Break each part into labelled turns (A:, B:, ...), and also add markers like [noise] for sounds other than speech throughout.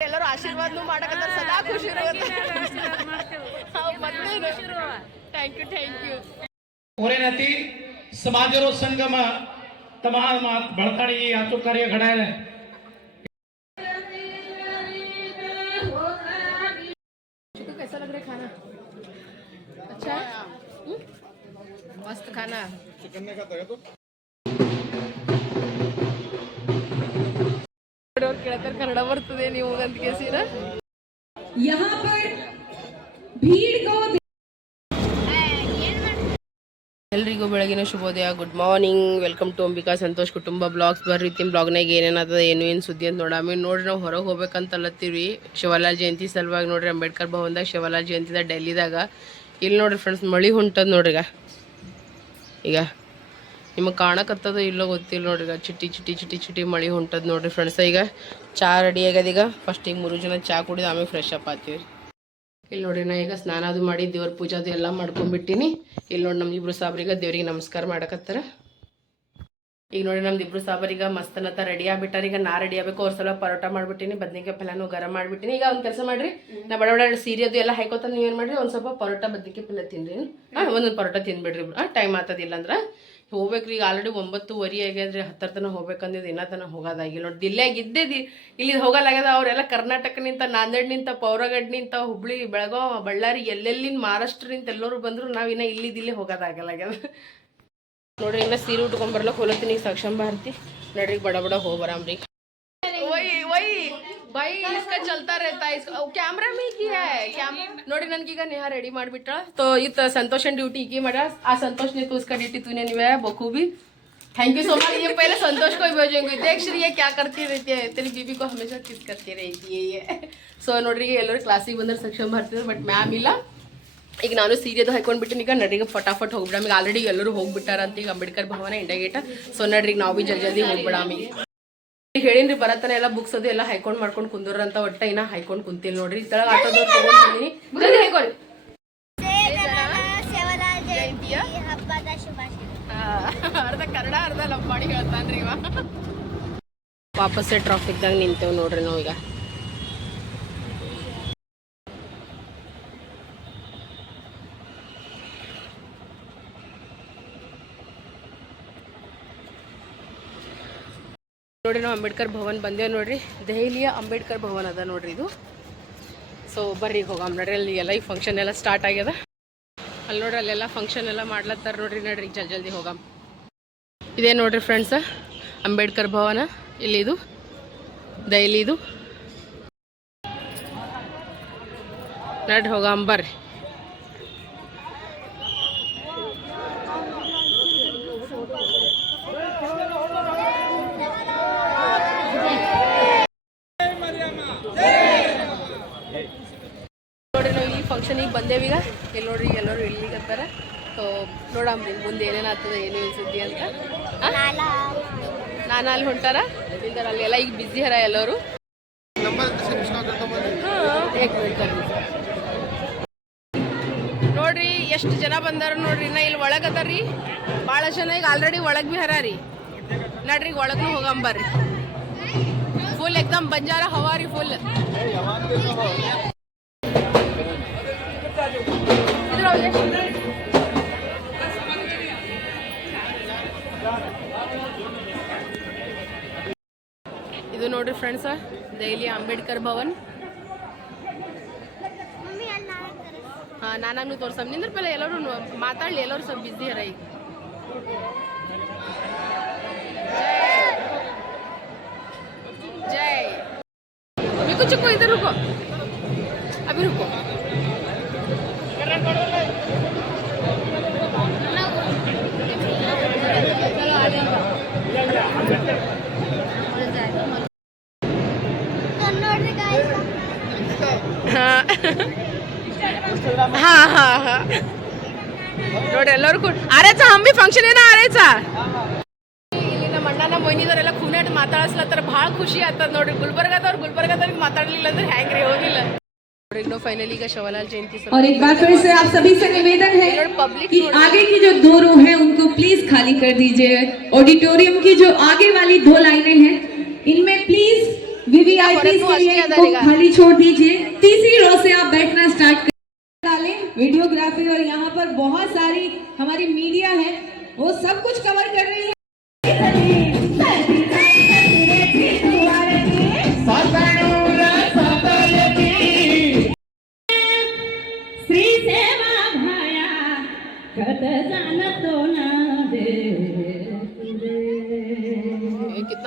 A: ಎಲ್ಲರೂ ಆಶೀರ್ವಾದನು ಮಾಡಕತ್ತಾರ ಸದಾ ಖುಷಿ ಥ್ಯಾಂಕ್ ಯು ಥ್ಯಾಂಕ್ ಯು
B: ओरेनाती समाजरो संगम तमाम बड़ताड़ी आचो कार्य घड़ा है
A: चिकू कैसा लग रहा है खाना अच्छा है हम्म? मस्त खाना ಅವ್ರು ಕೇಳ್ತಾರೆ ಕನ್ನಡ ಬರ್ತದೆ ನೀವು ಅಂತ ಕೇಸಿರ
C: यहाँ पर भीड़ को
A: ಎಲ್ರಿಗೂ ಬೆಳಗಿನ ಶುಭೋದಯ good morning welcome to Ambika Santosh ಕುಟುಂಬ ಬ್ಲಾಗ್ಸ್ ಬರ್ರಿ ತಿಮ್ ಬ್ಲಾಗ್ನಾಗ ಏನೇನದ ಏನು ಏನು ಸುದ್ದಿ ಅಂತ ನೋಡಾಮಿ ನೋಡ್ರಿ ನಾವು ಹೊರಗೆ ಹೋಗ್ಬೇಕಂತ ಅಲ್ಲತ್ತೀವಿ ಶಿವಲಾಲ್ ಜಯಂತಿ ಸಲುವಾಗಿ ನೋಡ್ರಿ ಅಂಬೇಡ್ಕರ್ ಭವನದಾಗ ಶಿವಲಾಲ್ ಜಯಂತಿದಾಗ ಡೆಲ್ಲಿದಾಗ ಇಲ್ಲಿ ನೋಡ್ರಿ ಫ್ರೆಂಡ್ಸ್ ಮಳಿ ಹೊಂಟದ ನೋಡ್ರಿ ಈಗ ಈಗ ನಿಮಗೆ ಕಾಣಕತ್ತದ ಇಲ್ಲೋ ಗೊತ್ತಿಲ್ಲ ನೋಡ್ರಿ ಚಿಟ್ಟಿ ಚಿಟಿ ಚಿಟಿ ಚಿಟಿ ಮಳಿ ಹೊಂಟದ ನೋಡ್ರಿ ಫ್ರೆಂಡ್ಸ್ ಈಗ ಚಾ ರೆಡಿ ಆಗ್ಯದ ಈಗ. ಫಸ್ಟ್ ಈಗ ಮೂರು ಜನ ಚಾ ಕುಡಿದು ಆಮೇಲೆ ಫ್ರೆಶ್ ಅಪ್ ಆತೀವಿ ಇಲ್ಲಿ ನೋಡ್ರಿ ನಾ ಈಗ ಸ್ನಾನ ಅದು ಮಾಡಿ ದೇವ್ರ ಪೂಜೆ ಅದು ಎಲ್ಲ ಮಾಡ್ಕೊಂಡ್ಬಿಟ್ಟಿನಿ. ಇಲ್ಲಿ ನೋಡಿ ನಮ್ಮ ಇಬ್ರು ಸಾಬ್ರಿಗೆ ದೇವ್ರಿಗೆ ನಮಸ್ಕಾರ ಮಾಡಕತ್ತಾರ. ಈಗ ನೋಡಿ ನಮ್ದು ಇಬ್ರು ಸಾಬರೀಗ ಮಸ್ತನತ ರೆಡಿ ಆಗ್ಬಿಟ್ಟಾರ. ಈಗ ನಾ ರೆಡಿ ಆಗ್ಬೇಕು, ಅವ್ರ ಸಲ ಪರೋಟ ಮಾಡ್ಬಿಟ್ಟಿನಿ, ಬದ್ನಿಕಾಯಿ ಪಲ್ಯನೂ ಗರಂ ಮಾಡ್ಬಿಟ್ಟಿನಿ. ಈಗ ಒಂದು ಕೆಲಸ ಮಾಡ್ರಿ. ನಾ ಬಡ ಬಡ ಸೀರೆ ಅದು ಎಲ್ಲ ಹಾಕೋತ ನೀವು ಏನು ಮಾಡ್ರಿ, ಒಂದು ಸ್ವಲ್ಪ ಪರೋಟ, ಬದ್ನಿಕಾಯಿ ಪಲ್ಯ ತಿನ್ರಿ. ಹಾಂ, ಒಂದೊಂದು ಪರೋಟ ತಿನ್ಬಿಡ್ರಿ ಹಾಂ, ಟೈಮ್ ಆಗ್ತದಿಲ್ಲ ಅಂದ್ರೆ. ಹೋಗ್ಬೇಕ್ರಿ, ಈಗ ಆಲ್ರೆಡಿ ಒಂಬತ್ತುವರೆ ಆಗ್ಯಾದ್ರಿ, ಹತ್ತರ ತನಕ ಹೋಗ್ಬೇಕಂದಿದ್ದು ಇನ್ನೂ ತನಕ ಹೋಗೋದಾಗಿಲ್ಲ ನೋಡಿ ದಿಲ್ಲಾಗ ಇದ್ದೇದಿ ಇಲ್ಲಿ ಹೋಗಲಾಗ್ಯದ ಅವರೆಲ್ಲ ನಿಂತ ಪೌರಗಡ್ ನಿಂತ ಹುಬ್ಳಿ, ಬೆಳಗಾವ್, ಬಳ್ಳಾರಿ, ಎಲ್ಲೆಲ್ಲಿನ ಮಹಾರಾಷ್ಟ್ರ ನಿಂತ ಎಲ್ಲರೂ ಬಂದರು ನಾವು ಇನ್ನ ಇಲ್ಲಿದಿಲ್ಲೇ ಹೋಗೋದಾಗಲಾಗ್ಯದ ನೋಡ್ರಿ ಇನ್ನ ಸೀರೆ ಉಟ್ಕೊಂಡ್ ಹೋಲತ್ತೀನಿ ಈಗ ಸಕ್ಷಮ ಭಾರತಿ ನಡ್ರಿ ಬಡ ಬಡ ಹೋಗ್ ಬರಾಮ್ರಿ वही वही भाई इसका चलता रहता है इसका कैमरा में की है कैम ನೋಡಿ ನನ್ಗೀಗ ನೇಹಾ ರೆಡಿ ಮಾಡ್ಬಿಟ್ಟ तो ಇತ್ತ ಸಂತೋಷನ್ ಡ್ಯೂಟಿ ಈಕಿ ಮಾಡ ಆ ಸಂತೋಷ್ ने तो उसका ड्यूटी तूने निभाया बखूबी थैंक यू सो मच ये पहले संतोष को ही भेजेंगे देख श्री ये क्या करती रहती है तेरी बीबी को हमेशा किस करती रहती है ये ಸೊ ನೋಡ್ರಿ ಎಲ್ಲರೂ ಕ್ಲಾಸಿಗೆ ಬಂದ್ರೆ ಸಕ್ಷಮ ಬರ್ತಿದ್ರು ಬಟ್ ಮ್ಯಾಮ್ ಇಲ್ಲ ಈಗ ನಾನು ಸೀರೆದು ಹಾಕೊಂಡ್ಬಿಟ್ಟಿನಿ. ಈಗ ನಡ್ರಿ ಈಗ ಫಟಾಫಟ್ ಹೋಗ್ಬಿಡಾಮಿ. ಈಗ ಆಲ್ರೆಡಿ ಎಲ್ಲರೂ ಹೋಗ್ಬಿಟ್ಟಾರ ಅಂತ ಈಗ Ambedkar Bhavan India gate so ನಡ್ರಿ ಈಗ ನಾವು ಭೀ ಜಲ್ದಿ ಜಲ್ದಿ ಹೋಗ್ಬಿಡಾಮಿ ಹೇಳಿನ್ರಿ ಬರತನ ಎಲ್ಲ ಬುಕ್ಸ್ ಅದು ಎಲ್ಲ ಹೈಕೊಂಡ್ ಮಾಡ್ಕೊಂಡು ಕುಂದೂರ ಅಂತ ಒಟ್ಟ ಇನ್ನ ಹೈಕೊಂಡ್ ಕುಂತಿಲ್ಲ ನೋಡ್ರಿ. ಇತ್ತಳಗ ಆಟೋದವ್ರು
D: ಹಬ್ಬದ ಶುಭಾಶಯ
A: ಅರ್ಧ ಕನ್ನಡ ಅರ್ಧ ಹೇಳ್ತಾನ್ರಿ ಇವ. ವಾಪಸ್ಸೇ ಟ್ರಾಫಿಕ್ದಾಗ ನಿಂತೇವ್ ನೋಡ್ರಿ ನಾವು ಈಗ ನೋಡ್ರಿ ನಾವು ಅಂಬೇಡ್ಕರ್ ಭವನ್ ಬಂದೇವೆ ನೋಡ್ರಿ. ದೆಹಲಿಯ ಅಂಬೇಡ್ಕರ್ ಭವನ್ ಅದ ನೋಡ್ರಿ ಇದು. ಸೊ ಬರ್ರಿ ಹೋಗಾಮ್ ನೋಡ್ರಿ. ಅಲ್ಲಿ ಎಲ್ಲ ಈ ಫಂಕ್ಷನ್ ಎಲ್ಲ ಸ್ಟಾರ್ಟ್ ಆಗ್ಯದ. ಅಲ್ಲಿ ನೋಡ್ರಿ ಅಲ್ಲೆಲ್ಲ ಫಂಕ್ಷನ್ ಎಲ್ಲ ಮಾಡ್ಲತ್ತಾರ ನೋಡ್ರಿ. ನೋಡ್ರಿ ಜಲ್ ಜಲ್ದಿ ಹೋಗಾಮ್. ಇದೇ ನೋಡ್ರಿ ಫ್ರೆಂಡ್ಸ್ ಅಂಬೇಡ್ಕರ್ ಭವನ. ಇಲ್ಲಿ ಇದು ದೆಹಲಿ ಇದು ನಡ್ರಿ ಹೋಗಾಮ್, ಬರ್ರಿ. ನೋಡ್ರಿ ನಾವು ಇಲ್ಲಿ ಫಂಕ್ಷನಿಗೆ ಬಂದೇವೀಗ ಇಲ್ಲಿ ನೋಡ್ರಿ ಎಲ್ಲರೂ ಅಂತಾರೆ ಸೊ ನೋಡಮ್ರಿ ಮುಂದೆ ಏನೇನು ಆಗ್ತದೆ, ಏನೇನು ಸುದ್ದಿ ಅಂತ. ನಾನು ಅಲ್ಲಿ ಹೊಂಟಾರ? ಅಲ್ಲಿ ಎಲ್ಲ ಈಗ ಬಿಸಿ ಹರ ಎಲ್ಲರೂ. ನೋಡ್ರಿ, ಎಷ್ಟು ಜನ ಬಂದಾರ ನೋಡ್ರಿ, ಇನ್ನ ಇಲ್ಲಿ ಒಳಗದಾರ್ರಿ ಭಾಳ ಜನ ಈಗ ಆಲ್ರೆಡಿ ಒಳಗ್ ಬಿ ಹರಾರಿ. ನಡ್ರಿ ಒಳಗೂ ಹೋಗಂಬರ್ರಿ ಫುಲ್ ಎಕ್ದಮ್ ಬಂಜಾರ ಹವಾರಿ ಫುಲ್ ಇದು ನೋಡ್ರಿ ಫ್ರೆಂಡ್ಸ್ ದೆಹಲಿ ಅಂಬೇಡ್ಕರ್ ಭವನ್. ಹಾ ನಾನು ತೋರ್ಸಮ್. ನಿಂದ್ರ ಪೇಲೆ ಎಲ್ಲರೂ ಮಾತಾಡ್ಲಿ, ಎಲ್ಲರೂ ಸ್ವಲ್ಪ ಬಿಸಿ ಅರ ಈಗ. ಜೈ. ಚಿಕ್ಕ
D: ಚಿಕ್ಕು ಅಭಿರುಕೋ
A: हाँ हाँ हाँ हाँ ನೋಡಿ ಎಲ್ಲರೂ ಕೂಡ ಆರೇಚ ಹಂಬಿ ಫಂಕ್ಷನ್ ಏನ ಆರೇಚ ಇಲ್ಲಿ ನಮ್ಮ ಅಣ್ಣನ ಮೊಯ್ನಿದವರೆಲ್ಲ ಖೂನಾಟ್ ಮಾತಾಡ್ಸ್ಲತ್ತಾರ ಭಾಳ ಖುಷಿ ಆಗ್ತದ ನೋಡ್ರಿ ಗುಲ್ಬರ್ಗದವ್ರು ಗುಲ್ಬರ್ಗದವ್ರಿಗೆ ಮಾತಾಡ್ಲಿಲ್ಲ ಅಂದ್ರೆ ಹ್ಯಾಂಗ್ರಿ ಹೋಗಿಲ್ಲ
C: और एक बार फिर से आप सभी से निवेदन है कि आगे की जो दो रो है उनको प्लीज़ खाली कर दीजिए। ऑडिटोरियम की जो आगे वाली दो लाइनें हैं इनमें प्लीज़ वीवीआईपी के लिए खाली छोड़ दीजिए। तीसरी रो से आप बैठना स्टार्ट कर वीडियोग्राफी और यहाँ पर बहुत सारी हमारी मीडिया है वो सब कुछ कवर कर रही है।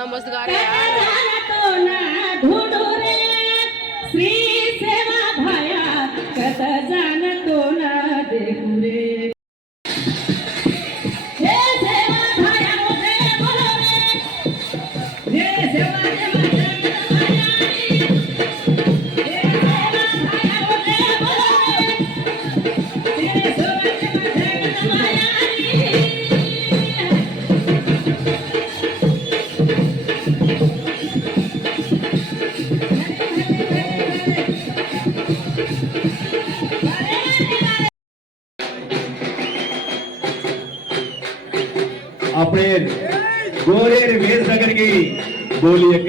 A: ये कितना मस्त गा रहे हैं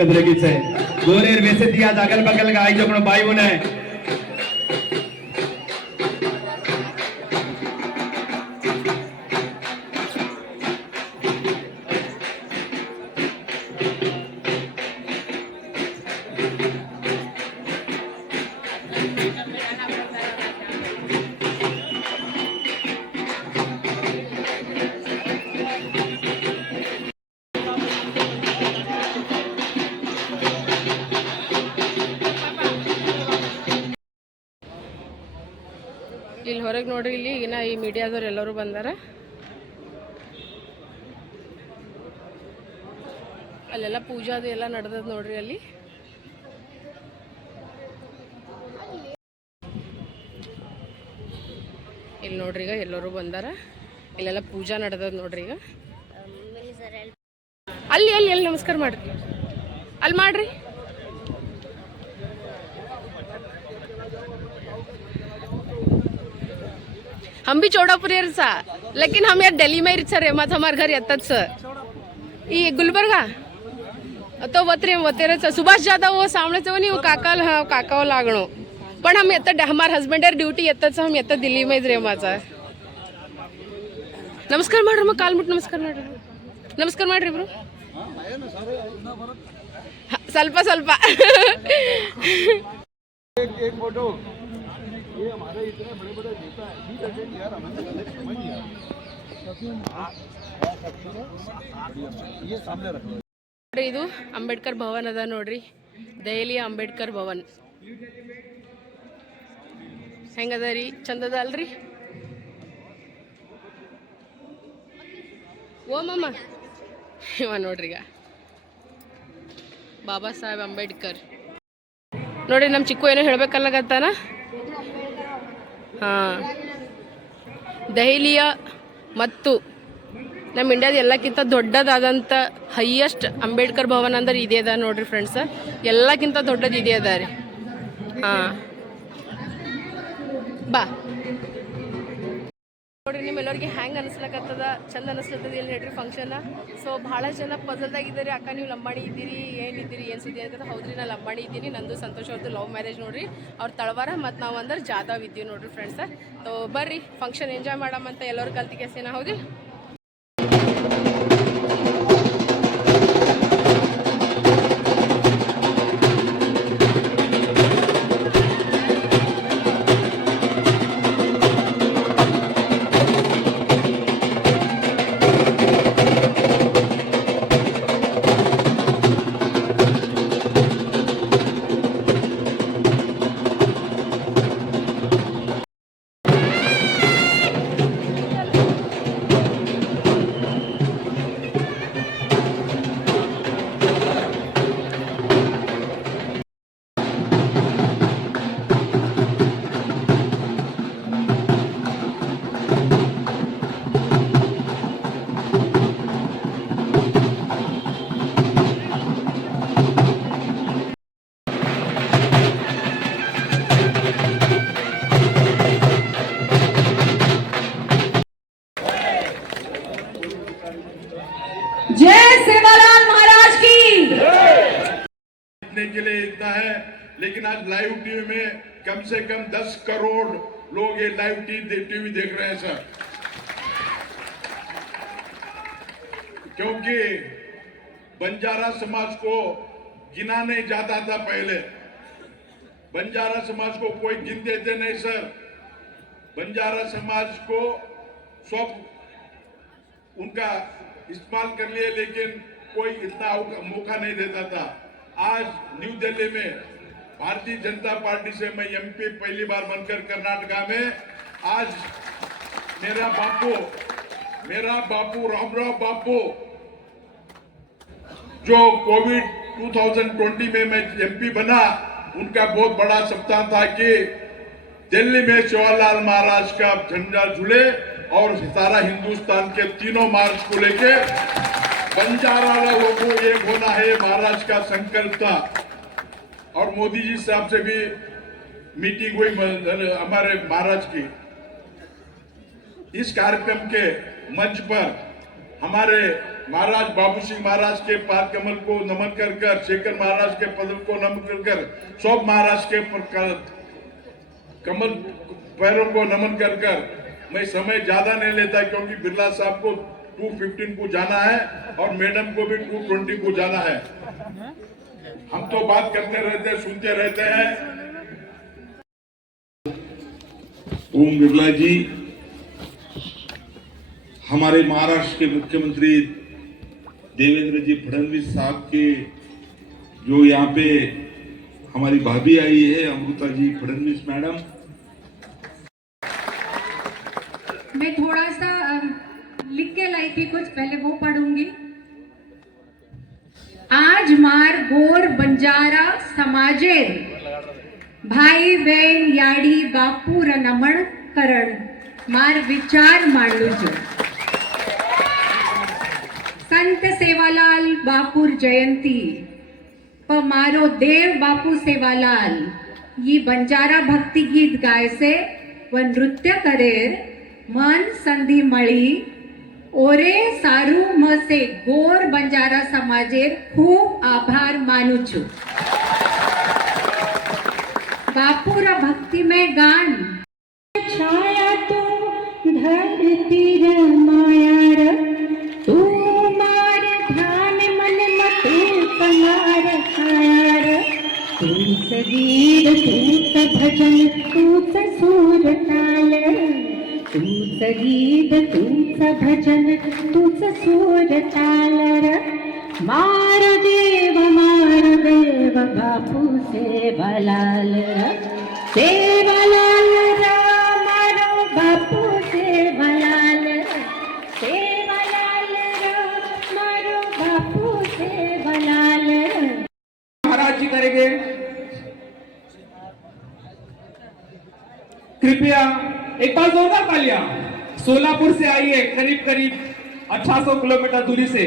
E: कदरगीच
F: दो गोरेर वेसे दिया अगल बगल का आई जो बाई
A: बनाए ಹೊರಗೆ ನೋಡ್ರಿ, ಇಲ್ಲಿ ಇನ್ನ ಈ ಮೀಡಿಯಾದವ್ರು ಎಲ್ಲರೂ ಬಂದಾರ. ಅಲ್ಲೆಲ್ಲ ಪೂಜಾದು ಎಲ್ಲ ನಡೆದದ ನೋಡ್ರಿ ಅಲ್ಲಿ. ಇಲ್ಲಿ ನೋಡ್ರಿ ಈಗ ಎಲ್ಲರೂ ಬಂದಾರ. ಇಲ್ಲೆಲ್ಲ ಪೂಜಾ ನಡೆದದ ನೋಡ್ರಿ ಈಗ. ಅಲ್ಲಿ ಅಲ್ಲಿ ಅಲ್ಲಿ ನಮಸ್ಕಾರ ಮಾಡ್ರಿ. ಅಲ್ಲಿ ಮಾಡ್ರಿ. हम भी चौड़ापुर सा लेकिन हम यार दिल्ली में सर मत हमारे घर येतच ಈ ಗುಲ್ಬರ್ಗ तो वतरे वतेरे सुभाष जाधव वो सामने से वो नहीं वो काका हाँ काका वो लागणो पण हम येतं हमारे हस्बंड ड्यूटी येतच हम येतं दिल्ली में रे माझा ನಮಸ್ಕಾರ ಮಾಡ್ರಿ ಮಗ ಕಾಲ್ ಮುಟ್ಟು ನಮಸ್ಕಾರ ಮಾಡ್ರಿ ನಮಸ್ಕಾರ ಮಾಡ್ರಿ ಇಬ್ರು ಹ, ಸ್ವಲ್ಪ [laughs] ಸ್ವಲ್ಪ ನೋಡ್ರಿ ಇದು ಅಂಬೇಡ್ಕರ್ ಭವನ್ ಅದ ನೋಡ್ರಿ. ದೆಹಲಿಯ ಅಂಬೇಡ್ಕರ್ ಭವನ್. ಹೆಂಗದ ರೀ? ಚಂದದ ಅಲ್ರಿ? ಓಮಮ್ಮ ಮಮ್ಮ ಇವ ನೋಡ್ರಿ ಈಗ. ಬಾಬಾ ಸಾಹೇಬ್ ಅಂಬೇಡ್ಕರ್. ನೋಡ್ರಿ ನಮ್ಮ ಚಿಕ್ಕು ಏನೋ ಹೇಳ್ಬೇಕಲ್ಲಗತ್ತಾನ? ದೆಹಲಿಯ ಮತ್ತು ನಮ್ಮ ಇಂಡಿಯಾದ ಎಲ್ಲಕ್ಕಿಂತ ದೊಡ್ಡದಾದಂಥ ಹೈಯೆಸ್ಟ್ ಅಂಬೇಡ್ಕರ್ ಭವನ ಅಂದ್ರೆ ಇದೇ ಅದ ನೋಡ್ರಿ ಫ್ರೆಂಡ್ಸ್ ಎಲ್ಲಕ್ಕಿಂತ ದೊಡ್ಡದು ಇದೇ ಅದ ರೀ. ಹಾಂ ಬಾ. ನಿಮ್ಮೆಲ್ಲರಿಗೆ ಹ್ಯಾಂಗ್ ಅನಿಸ್ಲಕತ್ತದ? ಚಂದ ಅನಿಸ್ಲತ್ತದ ಎಲ್ಲಿ ಹೇಳ್ರಿ ಫಂಕ್ಷನ್ ಸೊ ಭಾಳ ಜನ ಪದಲ್ದಾಗಿದ್ದೀರಿ ಅಕ್ಕ, ನೀವು ಲಂಬಾಣಿ ಇದ್ದೀರಿ ಏನಿದ್ದೀರಿ ಏನು ಸುದ್ದಿ ಅಂತ ಹೌದ್ರಿ, ನಾ ಲಂಬಾಣಿ ಇದ್ದೀನಿ. ನಂದು ಸಂತೋಷ ಅವ್ರದ್ದು ಲವ್ ಮ್ಯಾರೇಜ್ ನೋಡ್ರಿ. ಅವ್ರ ತಳವಾರ ಮತ್ತು ನಾವು ಅಂದ್ರೆ ಜಾದವ್ ಇದ್ದೀವಿ ನೋಡ್ರಿ ಫ್ರೆಂಡ್ಸ್ ಸೊ ಬರ್ರಿ ಫಂಕ್ಷನ್ ಎಂಜಾಯ್ ಮಾಡಮಂತ ಎಲ್ಲರೂ ಕಲ್ತಿಗೆ ಸೇನ जय सेवालाल महाराज की।
G: के लिए इतना है, लेकिन आज लाइव टीवी में कम से कम 10 करोड़ लोग ये लाइव टीवी टीवी देख रहे हैं, सर। क्योंकि बंजारा समाज को गिना नहीं जाता था पहले। बंजारा समाज को कोई गिन देते नहीं, सर। बंजारा समाज को सब उनका इस्तेमाल कर लिए, लेकिन कोई इतना मौका नहीं देता था। आज न्यू दिल्ली में भारतीय जनता पार्टी से मैं एमपी पहली बार बनकर कर्नाटका में। आज मेरा बापू मेरा बापू, रामराव बापू, जो कोविड 2020 में मैं एमपी बना, उनका बहुत बड़ा सप्ताह था कि दिल्ली में जवाहरलाल महाराज का झंडा झूले। और सारा हिंदुस्तान के तीनों मार्च को लेके बंजारा लोगों को एक होना है महाराज का संकल्प था। और मोदी जी साहब से भी मीटिंग हुई हमारे महाराज की। इस कार्यक्रम के मंच पर हमारे महाराज बाबू सिंह महाराज के पाद कमल को नमन कर कर, शेखर महाराज के पद को नमन कर कर, सब महाराज के कमल पैरों को नमन कर कर मैं समय ज़्यादा नहीं लेता क्योंकि बिरला साहब को 215 को जाना है और मैडम को भी 220 को जाना है। हम तो बात करते रहते हैं, सुनते रहते हैं। ओम बिरला जी, हमारे महाराष्ट्र के मुख्यमंत्री देवेंद्र जी फडणवीस साहब के जो यहाँ पे हमारी भाभी आई है, अमृता जी फडणवीस मैडम
C: मैं थोड़ा सा लिख के लाई थी कुछ, पहले वो पढ़ूँगी। आज मार गोर बंजारा समाजे। भाई बहन याडी बापू रमण करण। मार विचार मांडूजो संत सेवालाल बापूर जयंती। प मारो देव बापू सेवालाल। ये बंजारा भक्ति गीत गाय से व नृत्य करेर मन संधी मळी ओरे सारू मसे गोर बंजारा समाजेर खूब आभार मानू છું बापूरा भक्ति में गान
E: छाया तू धरती र माया र तू मार ध्यान मन मते पनार छाया र तूच गीत तूच भजन तूच गीत तूच भजन तूच सूर ताल र मार देव मार देव बापू सेवालाल. र सेवालाल रा मारो बापू सेवालाल. सेवालाल मारो बापू सेवालाल.
B: महाराज जी करेंगे कृपया एक बार जोरदार तालियां सोलापुर से आई है करीब करीब 1800 किलोमीटर दूरी से।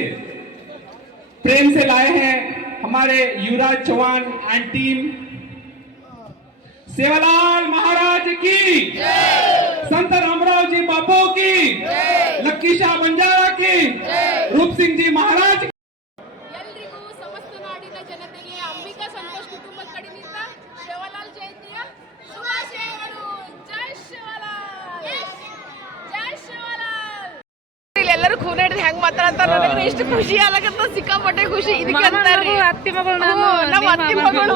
B: प्रेम से लाए हैं हमारे युवराज चौहान एंड टीम सेवालाल महाराज की। संत रामराव जी बापू की। लक्की शाह बंजारा की। रूप सिंह जी महाराज
A: ಎಲ್ಲರೂ ಖೂನ್ ಹಿಡಿದು ಹೆಂಗ್ ಮಾತಾಡ್ತಾರ ನನಗೆ ಎಷ್ಟು ಖುಷಿ ಆಗತ್ತ ಸಿಕ್ಕಾಪಟ್ಟೆ ಖುಷಿ. ಇದಕ್ಕೆ ಅಂತಾರ್ರಿ ಅತ್ತಿ ಮಗಳು ನಮ್ಮ ಅತ್ತಿ ಮಗಳು.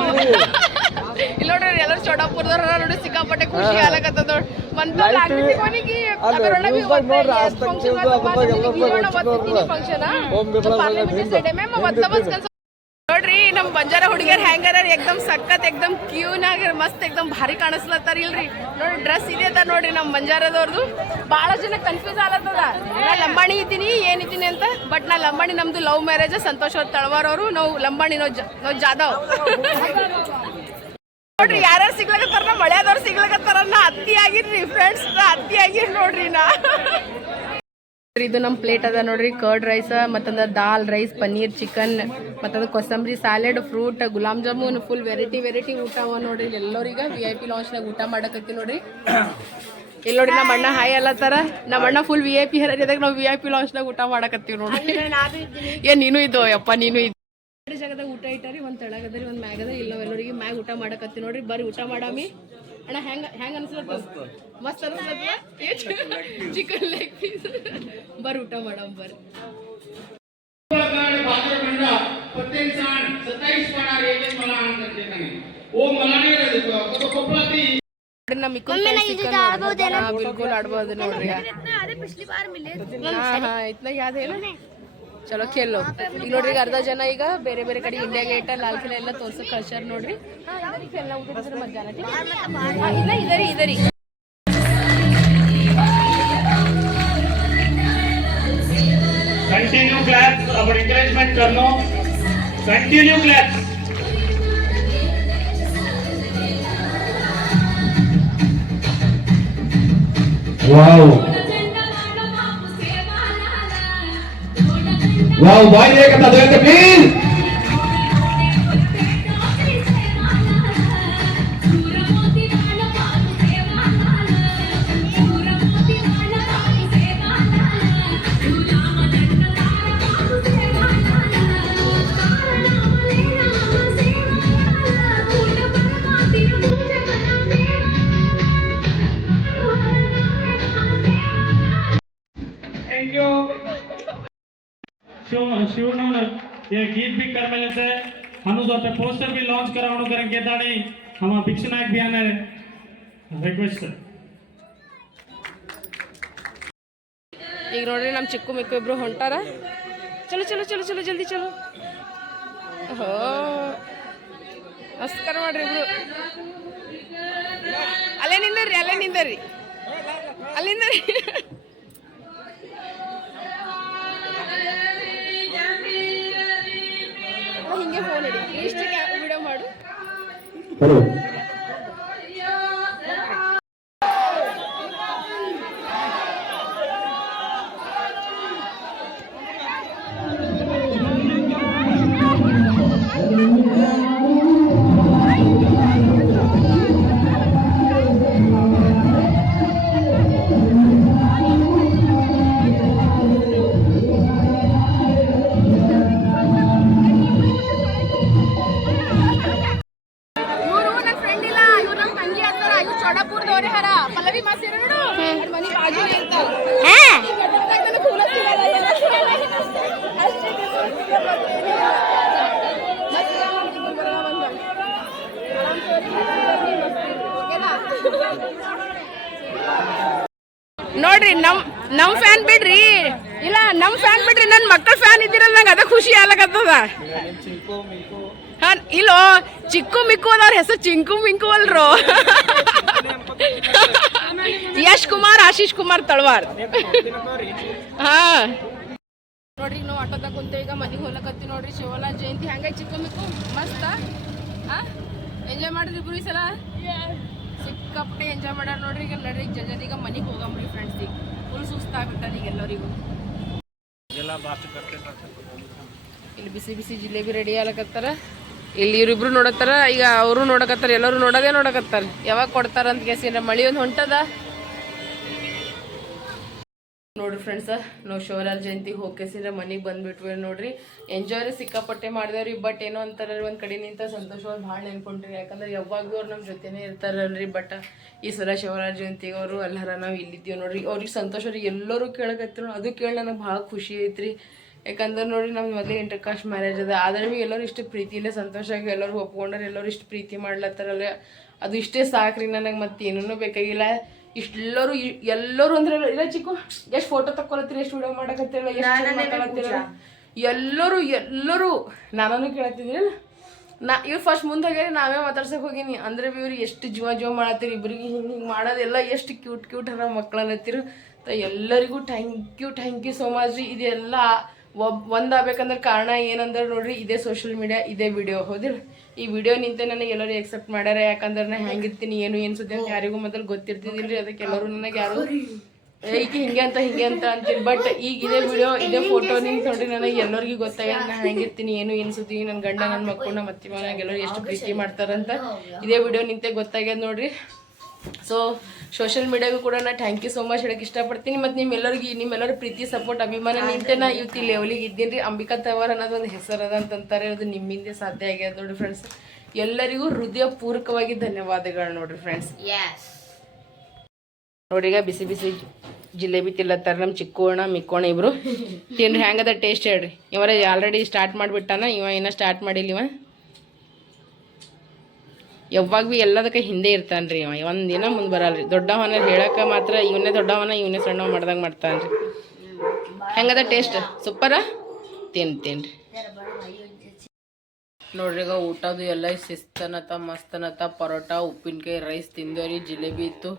A: ಇಲ್ಲ ನೋಡ್ರಿ ಎಲ್ಲರೂ ಚೌಡಾಪುರದವ್ರ ನೋಡಿ ಸಿಕ್ಕಾಪಟ್ಟೆ ಖುಷಿ ಆಗತ್ತ ನೋಡ್. ಮಂತ ಆಗ್ತೈತಿ ಕೊನೆಗೆ ಅದರೊಳಗೆ ಫಂಕ್ಷನ್ ನೋಡ್ರಿ ನಮ್ ಬಂಜಾರ ಹುಡುಗಿಯರ್ ಹೆಂಗಾರ ಎಕ್ದಮ್ ಸಖತ್, ಎಕ್ದಮ್ ಕ್ಯೂನ್ ಆಗ್ಯಾರ ಮಸ್ತ್, ಎಕ್ದಮ್ ಭಾರಿ ಕಾಣಿಸ್ಲತ್ತಾರ ಇಲ್ರಿ. ನೋಡಿ ಡ್ರೆಸ್ ಇದೆ ಅದ ನೋಡ್ರಿ ನಮ್ಮ ಬಂಜಾರದವ್ರದು. ಬಹಳ ಜನ ಕನ್ಫ್ಯೂಸ್ ಆಗತ್ತದ ನಾ ಲಂಬಾಣಿ ಇದ್ದೀನಿ ಏನಿದ್ದೀನಿ ಅಂತ ಬಟ್ ನಾ ಲಂಬಾಣಿ ನಮ್ದು ಲವ್ ಮ್ಯಾರೇಜ್ ಸಂತೋಷ್ ತಳವಾರವರು ತಳವಾರ್ ಅವರು, ನಾವು ಲಂಬಾಣಿ ನಾವು ನಾವು ಜಾದವ್ ನೋಡ್ರಿ ಯಾರ್ಯಾರು ಸಿಗ್ಲಕತ್ತಾರ ನಾ, ಮಳೆಯಾದವ್ರು ಸಿಗ್ಲಕತ್ತಾರ ನಾ ಅತ್ತಿ ಆಗಿರ್ರಿ ಫ್ರೆಂಡ್ಸ್ ಅತ್ತಿ ಆಗಿರ್ ನೋಡ್ರಿ ನಾ. ಇದು ನಮ್ಮ ಪ್ಲೇಟ್ ಅದ ನೋಡ್ರಿ. ಕರ್ಡ್ ರೈಸ್ ಮತ್ತಂದ ದಾಲ್ rice paneer chicken ಮತ್ತಂದ kosambari salad fruit gulab jamun full variety variety ಊಟ ಅವ ನೋಡ್ರಿ. ಎಲ್ಲರಿಗ ವಿ ಐ ಪಿ ಲಾಂಚ್ನಾಗ ಊಟ ಮಾಡಕತ್ತಿ ನೋಡ್ರಿ. ಇಲ್ಲಿ ನೋಡಿ ನಮ್ಮ ಅಣ್ಣ ಹಾಯ್ ತರ ನಮ್ಮ ಅಣ್ಣ ಫುಲ್ ವಿ ಐ ಪಿ ಹರಿದಾಗ ನಾವು ವಿ ಐ ಪಿ ಲಾಂಚ್ನಾಗ ಊಟ ಮಾಡಕತ್ತೀವಿ ನೋಡ್ರಿ. ಏ ನೀನು ಇದ್ದೋ ಯಪ್ಪ ನೀನು ಇದು. ಎರಡು ಜಾಗದಾಗ ಊಟ ಇಟ್ಟಾರಿ ಒಂದು ತೆಳಗದ್ರಿ ಒಂದು ಮ್ಯಾಗದ. ಅದ ಇಲ್ಲ ಎಲ್ಲರಿಗೆ ಮ್ಯಾಗ ಊಟ ಮಾಡಕತ್ತಿ ನೋಡ್ರಿ. ಬರ್ರಿ ಊಟ ಮಾಡಾಮಿ. ಅಣ್ಣ ಹೆಂಗ ಹೆಂಗ ಅನ್ಸ್ಲತ್ತ ಮಸ್ತ್ ಚಿಕನ್ ಲೆಗ್ ಪೀಸ್ ಬರ್ ಊಟ ಮಾಡಮ್ ಬರ್. ಆಡ್ಬೋದು ನೋಡ್ರಿ. ಇತ್ನಾಗ ಯಾವ್ದೇನು ಚಲೋ ಕೇಳೋ ಈಗ ನೋಡ್ರಿ ಅರ್ಧ ಜನ ಈಗ ಬೇರೆ ಬೇರೆ ಕಡೆ ಇಂಡಿಯಾ ಗೇಟ್ ಲಾಲ್ ಕಿಲಾ ಎಲ್ಲ ತೋರ್ಸಕ್ ಕಳ್ಸ್ಯಾರ ನೋಡ್ರಿ. ಇದರಿ. કરનો continue clap wow wow
B: boy లేక తదవేత ప్లీజ్ करें केदाणी हम भिक्ष नायक भी आने रिक्वेस्ट सर
A: ಈಗ ನೋಡ್ರಿ ನಮ್ಮ ಚಿಕ್ಕು ಮಿಕ್ಕು ಇಬ್ರು ಹೊಂಟಾರ ಚಲೋ ಚಲೋ ಚಲೋ ಚಲೋ ಜಲ್ದಿ ಚಲೋ ಹೋ ನಮಸ್ಕಾರ ಮಾಡ್ರಿ ಇಬ್ರು ಅಲ್ಲೇ ನಿಂದರ್ರಿ ಅಲ್ಲೇ ನಿಂದರ್ರಿ ಅಲ್ಲಿಂದರಿ Hello. ನೋಡ್ರಿ, ನಮ್ ನಮ್ ಫ್ಯಾನ್ ಬಿಡ್ರಿ. ಇಲ್ಲ, ನಮ್ ಫ್ಯಾನ್ ಬಿಡ್ರಿ, ನನ್ ಮಕ್ಕಳ ಫ್ಯಾನ್ ಇದ್ದೀರಲ್ಲ, ನಂಗೆ ಅದ ಖುಷಿ ಆಗ್ಲಕತ್ತದ. ಇಲ್ಲೋ, ಚಿಕ್ಕು ಮಿಕ್ಕು ಅದವ್ರ ಹೆಸರು ಚಿಂಕು ಮಿಂಕು ಅಲ್ರೋ. ಯಶ್ ಕುಮಾರ್, ಆಶೀಶ್ ಕುಮಾರ್ ತಳವಾರ್. ಹಾ. ನೋಡ್ರಿ ನಾವು ಆಟೋದಾಗ ಕುಂತ, ಈಗ ಮನೆಗೆ ಹೋಗ್ಲಕತ್ತಿ ನೋಡ್ರಿ ಶಿವನ ಜಯಂತಿ, ಹಂಗೈ ಚಿಕ್ಕು ಮಿಕ್ಕು, ಮಸ್ತ. ಎಂಜಾಯ್ ಮಾಡಿದ್ರಿ ಈ ಸಲ? ಸಿಕ್ಕಾಪಟ್ಟೆ ಎಂಜಾಯ್ ಮಾಡ್ಯಾರ ನೋಡ್ರಿ ಈಗ ನಡ್ರಿ ಜಲ್ದಿ ಈಗ ಮನೆಗೆ ಹೋಗಂಬ್ರಿ ಫ್ರೆಂಡ್ಸ್ ಈಗ. ಫುಲ್ ಸುಸ್ತಾಗ್ಬಿಟ್ಟದ ಈಗ ಎಲ್ಲರಿಗೂ. ಇಲ್ಲಿ ಬಿಸಿ ಬಿಸಿ ಜಿಲೇಬಿ ರೆಡಿ ಆಗ್ಲಕತ್ತಾರ. ಇಲ್ಲಿ ಇವ್ರಿಬ್ರು ನೋಡತ್ತಾರ ಈಗ ಅವರು ನೋಡಕತ್ತಾರ ಎಲ್ಲರೂ ನೋಡೋದೇ ನೋಡಕತ್ತಾರ. ಯಾವಾಗ ಕೊಡ್ತಾರ ಅಂತ ಕೇಸಿನ ಮಳಿ ಒಂದು ಹೊಂಟದ? ನೋಡ್ರಿ ಫ್ರೆಂಡ್ಸ ನಾವು ಶಿವರಾಜ್ ಜಯಂತಿ ಹೋಗ್ಕೇಸಿದ್ರೆ ಮನೆಗೆ ಬಂದ್ಬಿಟ್ವಿ ನೋಡ್ರಿ. ಎಂಜಾಯ್ ಸಿಕ್ಕಾಪಟ್ಟೆ ಮಾಡಿದೇವ್ರಿ ಬಟ್ ಏನೋ ಅಂತಾರ ಒಂದು ಕಡೆ ನಿಂತ ಸಂತೋಷವಾಗಿ ಭಾಳ ನೆನ್ಕೊಂಡ್ರಿ ಯಾಕಂದ್ರೆ ಯಾವಾಗಲೂ ಅವ್ರು ನಮ್ಮ ಜೊತೆನೇ ಇರ್ತಾರಲ್ರಿ ಬಟ್ ಈ ಸಲ ಶಿವರಾಜ್ ಜಯಂತಿಗೆ ಅವರು ಅಲ್ಲರ ನಾವು ಇಲ್ಲಿದ್ದೀವಿ ನೋಡ್ರಿ. ಅವ್ರಿಗೆ ಸಂತೋಷ ರೀ, ಎಲ್ಲರೂ ಕೇಳಕತ್ತಿರು ಅದು ಕೇಳಿ ನನಗೆ ಭಾಳ ಖುಷಿ ಐತ್ರಿ. ಯಾಕಂದ್ರೆ ನೋಡಿ ನಮ್ಮ ಮೊದಲೇ ಇಂಟರ್ ಕಾಸ್ಟ್ ಮ್ಯಾರೇಜ್ ಅದ, ಆದ್ರೆ ಭೀ ಎಲ್ಲರೂ ಇಷ್ಟು ಪ್ರೀತಿಲೇ ಸಂತೋಷವಾಗಿ ಎಲ್ಲರೂ ಒಪ್ಕೊಂಡ್ರೆ ಎಲ್ಲರೂ ಇಷ್ಟು ಪ್ರೀತಿ ಮಾಡ್ಲತ್ತಾರಲ್ಲ ಅದು ಇಷ್ಟೇ ಸಾಕ್ರಿ ನನಗೆ ಮತ್ತೆ ಏನೂ ಬೇಕಾಗಿಲ್ಲ. ಇಷ್ಟೆಲ್ಲರೂ ಎಲ್ಲರೂ ಅಂದ್ರೆ ಇಲ್ಲ ಚಿಕ್ಕು ಎಷ್ಟು ಫೋಟೋ ತಕ್ಕೊಳತ್ತೀರಿ ಎಷ್ಟು ವಿಡಿಯೋ ಮಾಡಕತ್ತಿರಲ್ಲ ಎಷ್ಟು ಮಾತಾಡತ್ತೀರಲ್ಲ ಎಲ್ಲರೂ ಎಲ್ಲರೂ ನಾನು ಕೇಳತ್ತಿದ್ದೀರಲ್ಲ ನಾ ಇವ್ರು ಫಸ್ಟ್ ಮುಂದಾಗ್ಯಾರಿ ನಾವೇ ಮಾತಾಡ್ಸಕ್ ಹೋಗಿನಿ. ಅಂದ್ರೆ ಇವ್ರು ಎಷ್ಟು ಜೀವ ಜೀವ ಮಾಡತ್ತೀರಿ ಇಬ್ಬರಿಗೆ ಹಿಂಗೆ ಹಿಂಗೆ ಮಾಡೋದೆಲ್ಲ ಎಷ್ಟು ಕ್ಯೂಟ್ ಕ್ಯೂಟ್ ಅನ್ನೋ ಮಕ್ಕಳಲ್ಲತ್ತಿರು ತ ಎಲ್ಲರಿಗೂ thank you thank you so much ರೀ. ಇದೆಲ್ಲ ಒಬ್ ಒಂದಾಗಬೇಕಂದ್ರೆ ಕಾರಣ ಏನಂದ್ರೆ ನೋಡ್ರಿ ಇದೇ ಸೋಷಿಯಲ್ ಮೀಡಿಯಾ ಇದೇ ವಿಡಿಯೋ ಹೌದಿಲ್ಲ ಈ ವಿಡಿಯೋ ನಿಂತೆ ನನಗೆ ಎಲ್ಲರೂ ಎಕ್ಸೆಪ್ಟ್ ಮಾಡ್ಯಾರ, ಯಾಕಂದ್ರೆ ನಾ ಹೆಂಗಿರ್ತೀನಿ, ಏನು ಏನು ಸುದ್ದಿ ಅಂತ ಯಾರಿಗೂ ಮೊದಲು ಗೊತ್ತಿರ್ತಿದ್ದಿಲ್ರಿ, ಅದಕ್ಕೆ ಎಲ್ಲರೂ ನನಗೆ ಯಾರು ಈಕೆ ಹಿಂಗೆ ಅಂತ ಹಿಂಗೆ ಅಂತ ಅಂತೀರಿ ಬಟ್ ಈಗ ಇದೇ ವಿಡಿಯೋ ಇದೇ ಫೋಟೋ ನಿಂತ ನೋಡ್ರಿ ನನಗೆ ಎಲ್ಲರಿಗೂ ಗೊತ್ತಾಗ್ಯದ ನಾ ಹೆಂಗಿರ್ತೀನಿ, ಏನು ಏನು ಸುದ್ದಿ ನನ್ನ ಗಂಡ ನನ್ನ ಮಕ್ಕಳು ನಮ್ಮ ಅತ್ತಿ ಮನೆಯಾಗ ಎಲ್ಲರೂ ಎಷ್ಟು ಪ್ರೀತಿ ಮಾಡ್ತಾರಂತ. ಇದೇ ವಿಡಿಯೋ ನಿಂತೆ ಗೊತ್ತಾಗ್ಯದ ನೋಡ್ರಿ. ಸೊ ಸೋಷಿಯಲ್ ಮೀಡಿಯಾಗೂ ಕೂಡ ನಾ ಥ್ಯಾಂಕ್ ಯು ಸೋ ಮಚ್ ಹೇಳಕ್ಕೆ ಇಷ್ಟಪಡ್ತೀನಿ. ಮತ್ತು ನಿಮ್ಮೆಲ್ಲರಿಗೆ ನಿಮ್ಮೆಲ್ಲರ ಪ್ರೀತಿ ಸಪೋರ್ಟ್ ಅಭಿಮಾನ ನಿಂತೆ ನಾ ಇವತ್ತಿ ಲೆವೆಲಿಗೆ ಇದ್ದೀನಿ ರೀ. ಅಂಬಿಕಾ ತವರ್ ಅನ್ನೋದು ಒಂದು ಹೆಸರು ಅದ ಅಂತಂತಾರೆ. ಅದು ನಿಮ್ಮಿಂದ ಸಾಧ್ಯ ಆಗ್ಯದ ನೋಡಿ ಫ್ರೆಂಡ್ಸ್ ಎಲ್ಲರಿಗೂ ಹೃದಯ ಪೂರ್ವಕವಾಗಿ ಧನ್ಯವಾದಗಳು ನೋಡ್ರಿ ಫ್ರೆಂಡ್ಸ್ ನೋಡಿ ಈಗ ಬಿಸಿ ಬಿಸಿ ಜಿಲೇಬಿ ತಿಲ್ಲತ್ತಾರ ನಮ್ಮ ಚಿಕ್ಕೋಣ ಮಿಕ್ಕೋಣ ಇಬ್ರು. ತಿನ್ರಿ ಹ್ಯಾಂಗದ ಟೇಸ್ಟ್ ಹೇಳ್ರಿ. ಇವರ ಆಲ್ರೆಡಿ ಸ್ಟಾರ್ಟ್ ಮಾಡಿಬಿಟ್ಟಾನ ಇವ ಏನ ಸ್ಟಾರ್ಟ್ ಮಾಡಿಲ್ಲ ಇವ. ಯಾವಾಗ ಭೀ ಎಲ್ಲದಕ್ಕೆ ಹಿಂದೆ ಇರ್ತಾನೆ ರೀ ಅವ ಒಂದು ದಿನ ಮುಂದೆ ಬರಲ್ರಿ. ದೊಡ್ಡವನ ಹೇಳಕ್ಕೆ ಮಾತ್ರ ಇವನೇ ದೊಡ್ಡವನ ಇವನೇ ಸಣ್ಣವ ಮಾಡ್ದಂಗೆ ಮಾಡ್ತಾನ್ರಿ. ಹೆಂಗದ ಟೇಸ್ಟ್? ಸೂಪರ? ತಿನ್ ತಿನ್ರಿ. ನೋಡ್ರಿ ಈಗ ಊಟದು ಎಲ್ಲ ಶಿಸ್ತನತ ಮಸ್ತನತ ಪರೋಟ ಉಪ್ಪಿನಕಾಯಿ ರೈಸ್ ತಿಂದೋರಿ ಜಿಲೇಬಿ ಇತ್ತು.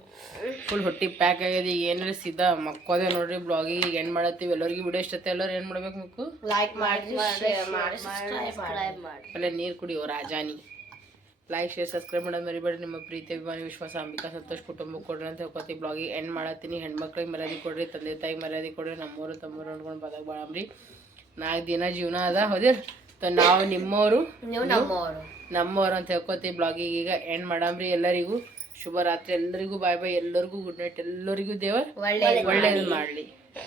A: ಫುಲ್ ಹೊಟ್ಟಿ ಪ್ಯಾಕ್ ಆಗ್ಯದ. ಈಗ ಏನಾರ ಸೀದಾ ಮಕ್ಕೋದೆ ನೋಡ್ರಿ ಬ್ಲಾಗಿಗೆ ಈಗ ಏನು ಮಾಡತ್ತೀವಿ. ಎಲ್ಲರಿಗೂ ವಿಡಿಯೋ ಇಷ್ಟ ಎಲ್ಲರೂ ಏನು ಮಾಡ್ಬೇಕು ಮಕ್ಕು?
D: ಲೈಕ್ ಮಾಡಿ
A: ಅಲ್ಲೇ ನೀರು ಕುಡಿಯೋ ರಾಜಾನಿ. ಲೈಕ್ ಶೇರ್ ಸಬ್ಸ್ಕ್ರೈಬ್ ಮಾಡೋದು ಮರಿಬೇಡಿ ನಿಮ್ಮ ಪ್ರೀತಿ ಅಭಿಮಾನಿ ವಿಶ್ವಾಸ ಅಂಬಿಕಾ ಸಂತೋಷ್ ಕುಟುಂಬಕ್ಕೆ ಕೊಡ್ರಿ ಅಂತ ಹೇಳ್ಕೊತಿ ಬ್ಲಾಗಿಗೆ ಎಂಡ್ ಮಾಡತ್ತೀನಿ. ಹೆಣ್ಮಕ್ಳಿಗೆ ಮರ್ಯಾದೆ ಕೊಡ್ರಿ ತಂದೆ ತಾಯಿ ಮರ್ಯಾದೆ ಕೊಡ್ರಿ ನಮ್ಮೂರು ತಮ್ಮೂರು ನೋಡ್ಕೊಂಡು ಬದಾಗ ಬಾಳಂಬ್ರಿ ನಾಲ್ಕು ದಿನ ಜೀವನ ಅದ ಹೋದಿರ್ ತ ನಾವು ನಿಮ್ಮವರು
D: ನಮ್ಮವರು
A: ನಮ್ಮವರು ಅಂತ ಹೇಳ್ಕೊತಿ ಬ್ಲಾಗಿಗೆ ಈಗ ಎಂಡ್ ಮಾಡಂಬ್ರಿ ಎಲ್ಲರಿಗೂ. ಶುಭ ರಾತ್ರಿ ಎಲ್ಲರಿಗೂ ಬಾಯ್ ಬಾಯ್. ಎಲ್ಲರಿಗೂ ಗುಡ್ ನೈಟ್ ಎಲ್ಲರಿಗೂ ದೇವ
D: ಒಳ್ಳೆಯದು
A: ಒಳ್ಳೇದು ಮಾಡಲಿ.